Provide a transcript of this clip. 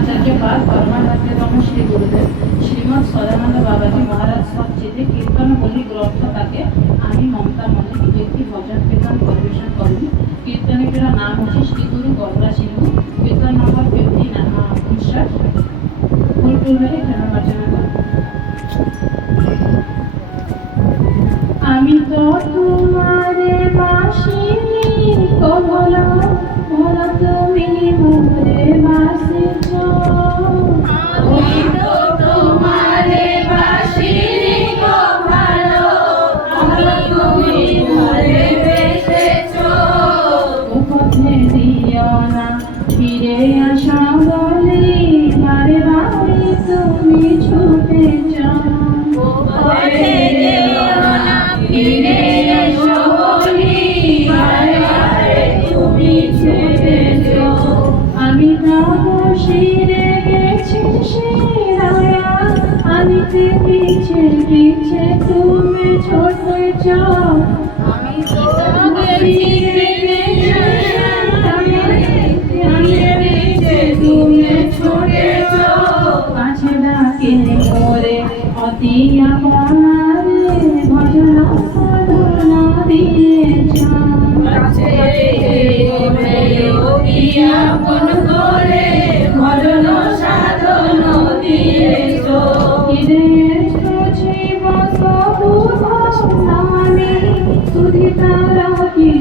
आचार्य पाद परमानंदतम श्री गुरुदेव শ্রীমৎ সদানন্দ বাবাজি মহারাজ সচিতে কীর্তন বলি গ্রন্থ তাকে আমি মমতা মল্লিক দু একটি ভজন কীর্তন পরিবেশন করবি কীর্তনীটির নাম হচ্ছে শ্রী গুরু গবরা সিংহ কীর্তন নম্বর ফিফটি উনষাট ভুল ভুল হলে ক্ষমা প্রার্থনা করবো আমি তো পিছে তুমি ছোটে যাও আমি তুমি ছোটে যাও কাছে ডাকে মোরে অতি আপনারে ఉదితారాకించునాయే